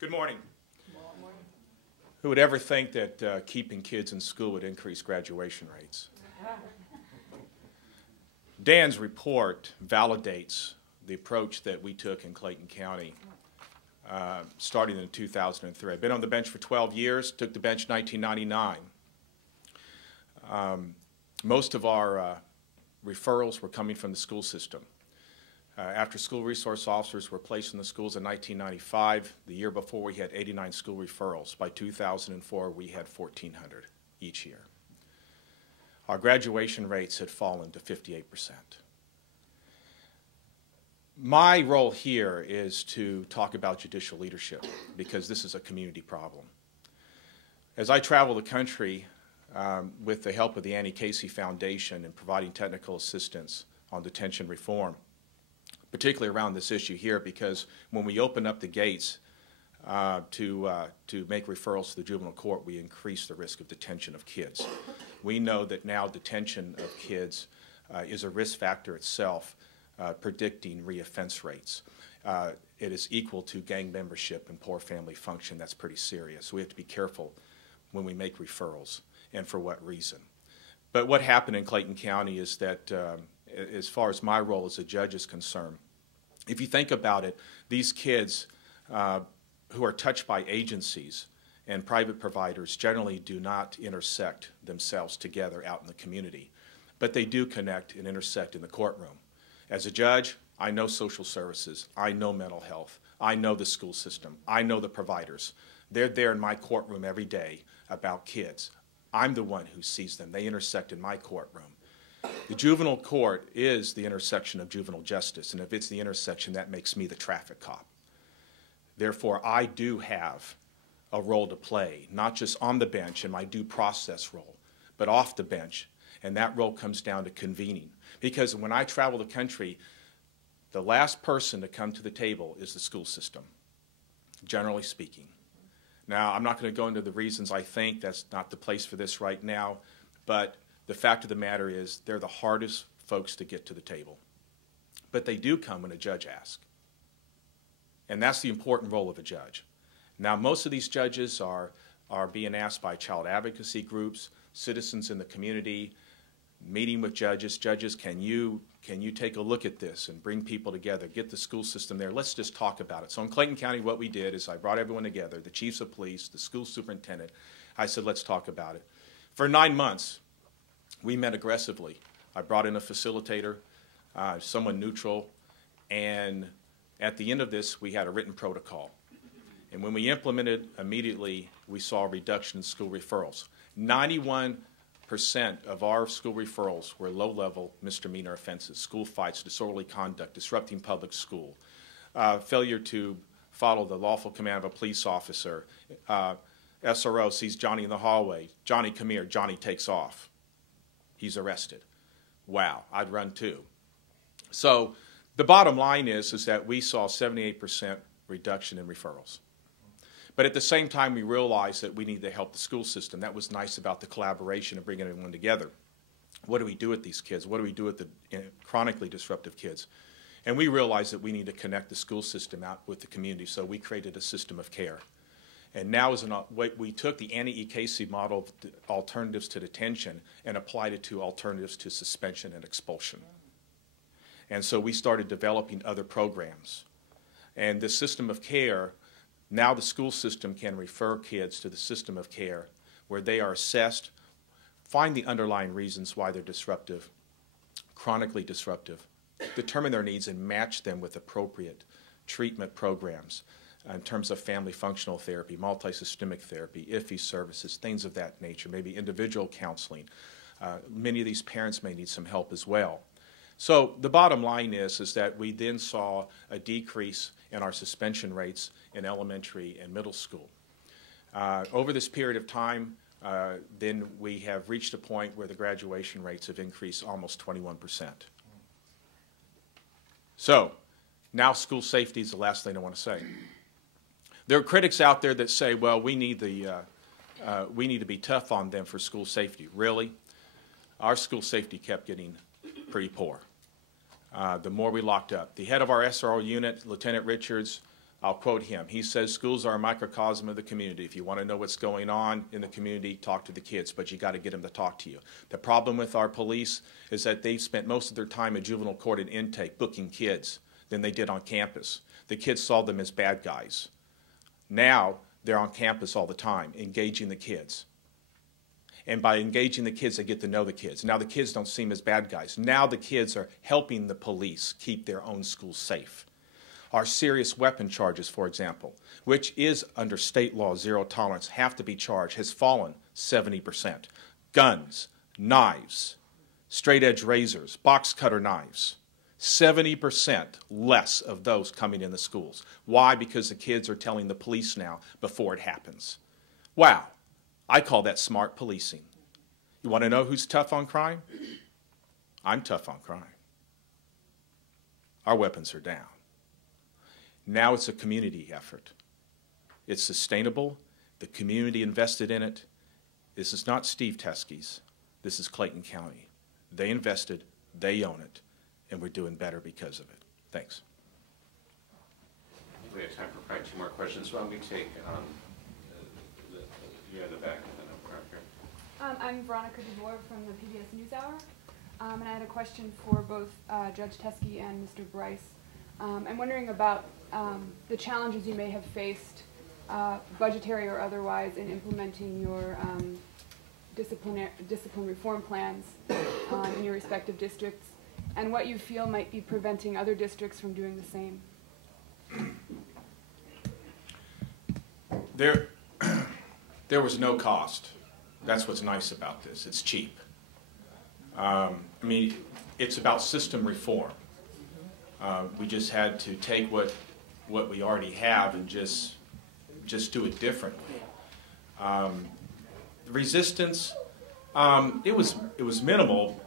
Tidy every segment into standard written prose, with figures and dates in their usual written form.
Good morning. Who would ever think that keeping kids in school would increase graduation rates? Dan's report validates the approach that we took in Clayton County starting in 2003. I've been on the bench for 12 years, took the bench in 1999. Most of our referrals were coming from the school system. After school resource officers were placed in the schools in 1995, the year before we had 89 school referrals. By 2004, we had 1,400 each year. Our graduation rates had fallen to 58%. My role here is to talk about judicial leadership because this is a community problem. As I travel the country with the help of the NEPC Foundation and providing technical assistance on detention reform, particularly around this issue here, because when we open up the gates to make referrals to the juvenile court, we increase the risk of detention of kids. We know that now detention of kids is a risk factor itself, predicting reoffense rates. It is equal to gang membership and poor family function. That's pretty serious. We have to be careful when we make referrals and for what reason. But what happened in Clayton County is that as far as my role as a judge is concerned, if you think about it, these kids who are touched by agencies and private providers generally do not intersect themselves together out in the community, but they do connect and intersect in the courtroom. As a judge, I know social services, I know mental health, I know the school system, I know the providers. They're there in my courtroom every day about kids. I'm the one who sees them. They intersect in my courtroom. The juvenile court is the intersection of juvenile justice, and if it's the intersection, that makes me the traffic cop. Therefore, I do have a role to play, not just on the bench in my due process role, but off the bench, and that role comes down to convening. Because when I travel the country, the last person to come to the table is the school system, generally speaking. Now, I'm not going to go into the reasons I think. That's not the place for this right now, but the fact of the matter is they're the hardest folks to get to the table. But they do come when a judge asks. And that's the important role of a judge. Now, most of these judges are being asked by child advocacy groups, citizens in the community, meeting with judges. Judges, can you take a look at this and bring people together, get the school system there? Let's just talk about it. So in Clayton County, what we did is I brought everyone together, the chiefs of police, the school superintendent. I said, let's talk about it. For 9 months, we met aggressively. I brought in a facilitator, someone neutral, and at the end of this, we had a written protocol. And when we implemented immediately, we saw a reduction in school referrals. 91% of our school referrals were low-level misdemeanor offenses, school fights, disorderly conduct, disrupting public school, failure to follow the lawful command of a police officer. SRO sees Johnny in the hallway. Johnny, come here. Johnny takes off. He's arrested. Wow, I'd run too. So the bottom line is that we saw 78% reduction in referrals. But at the same time, we realized that we need to help the school system. That was nice about the collaboration and bringing everyone together. What do we do with these kids? What do we do with the chronically disruptive kids? And we realized that we need to connect the school system out with the community, so we created a system of care. And now we took the NEPC model of alternatives to detention and applied it to alternatives to suspension and expulsion. And so we started developing other programs. And this system of care, now the school system can refer kids to the system of care where they are assessed, find the underlying reasons why they're disruptive, chronically disruptive, determine their needs and match them with appropriate treatment programs in terms of family functional therapy, multi-systemic therapy, IFE services, things of that nature, maybe individual counseling. Many of these parents may need some help as well. So the bottom line is that we then saw a decrease in our suspension rates in elementary and middle school. Over this period of time, then we have reached a point where the graduation rates have increased almost 21%. So now school safety is the last thing I want to say. There are critics out there that say, well, we need to be tough on them for school safety. Really? Our school safety kept getting pretty poor. The more we locked up. The head of our SRO unit, Lieutenant Richards, I'll quote him. He says, schools are a microcosm of the community. If you want to know what's going on in the community, talk to the kids, but you got to get them to talk to you. The problem with our police is that they've spent most of their time at juvenile court and intake booking kids than they did on campus. The kids saw them as bad guys. Now they're on campus all the time, engaging the kids. And by engaging the kids, they get to know the kids. Now the kids don't seem as bad guys. Now the kids are helping the police keep their own schools safe. Our serious weapon charges, for example, which is under state law, zero tolerance, have to be charged, has fallen 70%. Guns, knives, straight edge razors, box cutter knives, 70% less of those coming in the schools. Why? Because the kids are telling the police now before it happens. Wow, I call that smart policing. You want to know who's tough on crime? I'm tough on crime. Our weapons are down. Now it's a community effort. It's sustainable. The community invested in it. This is not Steve Teske's. This is Clayton County. They invested, they own it, and we're doing better because of it. Thanks. We have time for probably 2 more questions. Why don't we take you at the back and then over here. I'm Veronica DeVore from the PBS NewsHour, and I had a question for both Judge Teske and Mr. Bryce. I'm wondering about the challenges you may have faced, budgetary or otherwise, in implementing your discipline reform plans in your respective districts, and what you feel might be preventing other districts from doing the same. There was no cost. That's what's nice about this. It's cheap. I mean, it's about system reform. We just had to take what we already have and just do it differently. Resistance, it was minimal,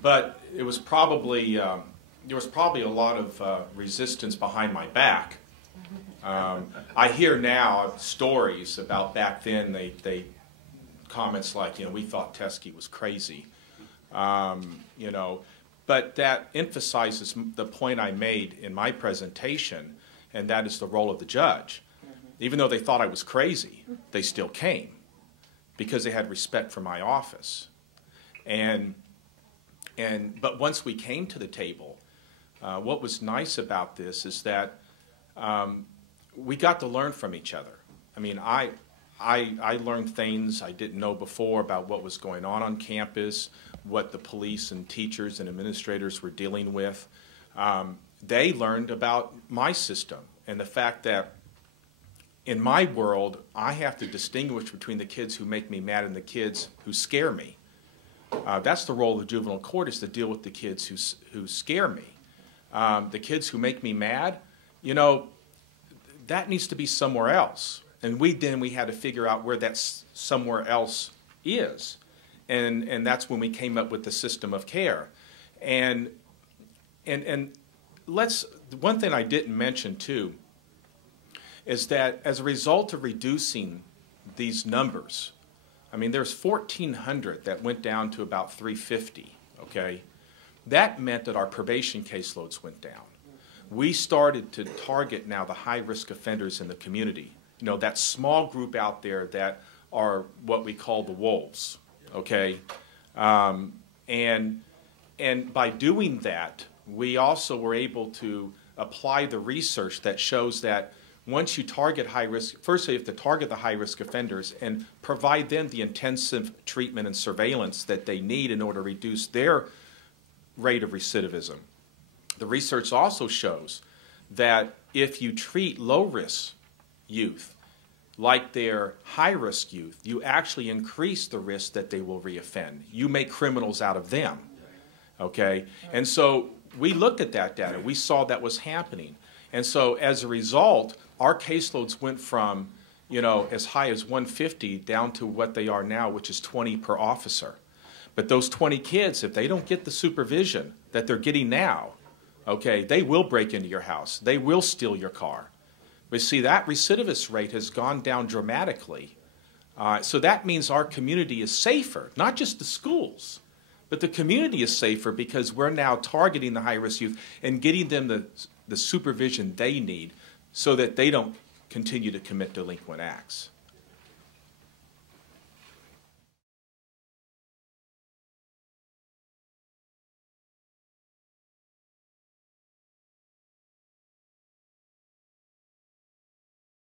but it was probably there was probably a lot of resistance behind my back. I hear now stories about back then. They comments like, we thought Teske was crazy, But that emphasizes the point I made in my presentation, and that is the role of the judge. Even though they thought I was crazy, they still came because they had respect for my office. But once we came to the table, what was nice about this is that we got to learn from each other. I mean, I learned things I didn't know before about what was going on campus, what the police and teachers and administrators were dealing with. They learned about my system and the fact that in my world, I have to distinguish between the kids who make me mad and the kids who scare me. That's the role of the juvenile court, is to deal with the kids who scare me. The kids who make me mad, that needs to be somewhere else. And we had to figure out where that somewhere else is. And that's when we came up with the system of care. And one thing I didn't mention too is that as a result of reducing these numbers, I mean, there's 1,400 that went down to about 350, okay? That meant that our probation caseloads went down. We started to target now the high-risk offenders in the community. That small group out there that are what we call the wolves, okay? And by doing that, we also were able to apply the research that shows that once you target high-risk, first you have to target the high-risk offenders and provide them the intensive treatment and surveillance that they need in order to reduce their rate of recidivism. The research also shows that if you treat low-risk youth like their high-risk youth, you actually increase the risk that they will reoffend. You make criminals out of them, okay? And so we looked at that data. We saw that was happening. And so as a result, our caseloads went from, as high as 150 down to what they are now, which is 20 per officer. But those 20 kids, if they don't get the supervision that they're getting now, okay, they will break into your house. They will steal your car. But see, that recidivist rate has gone down dramatically. So that means our community is safer, not just the schools, but the community is safer because we're now targeting the high-risk youth and getting them the supervision they need so that they don't continue to commit delinquent acts.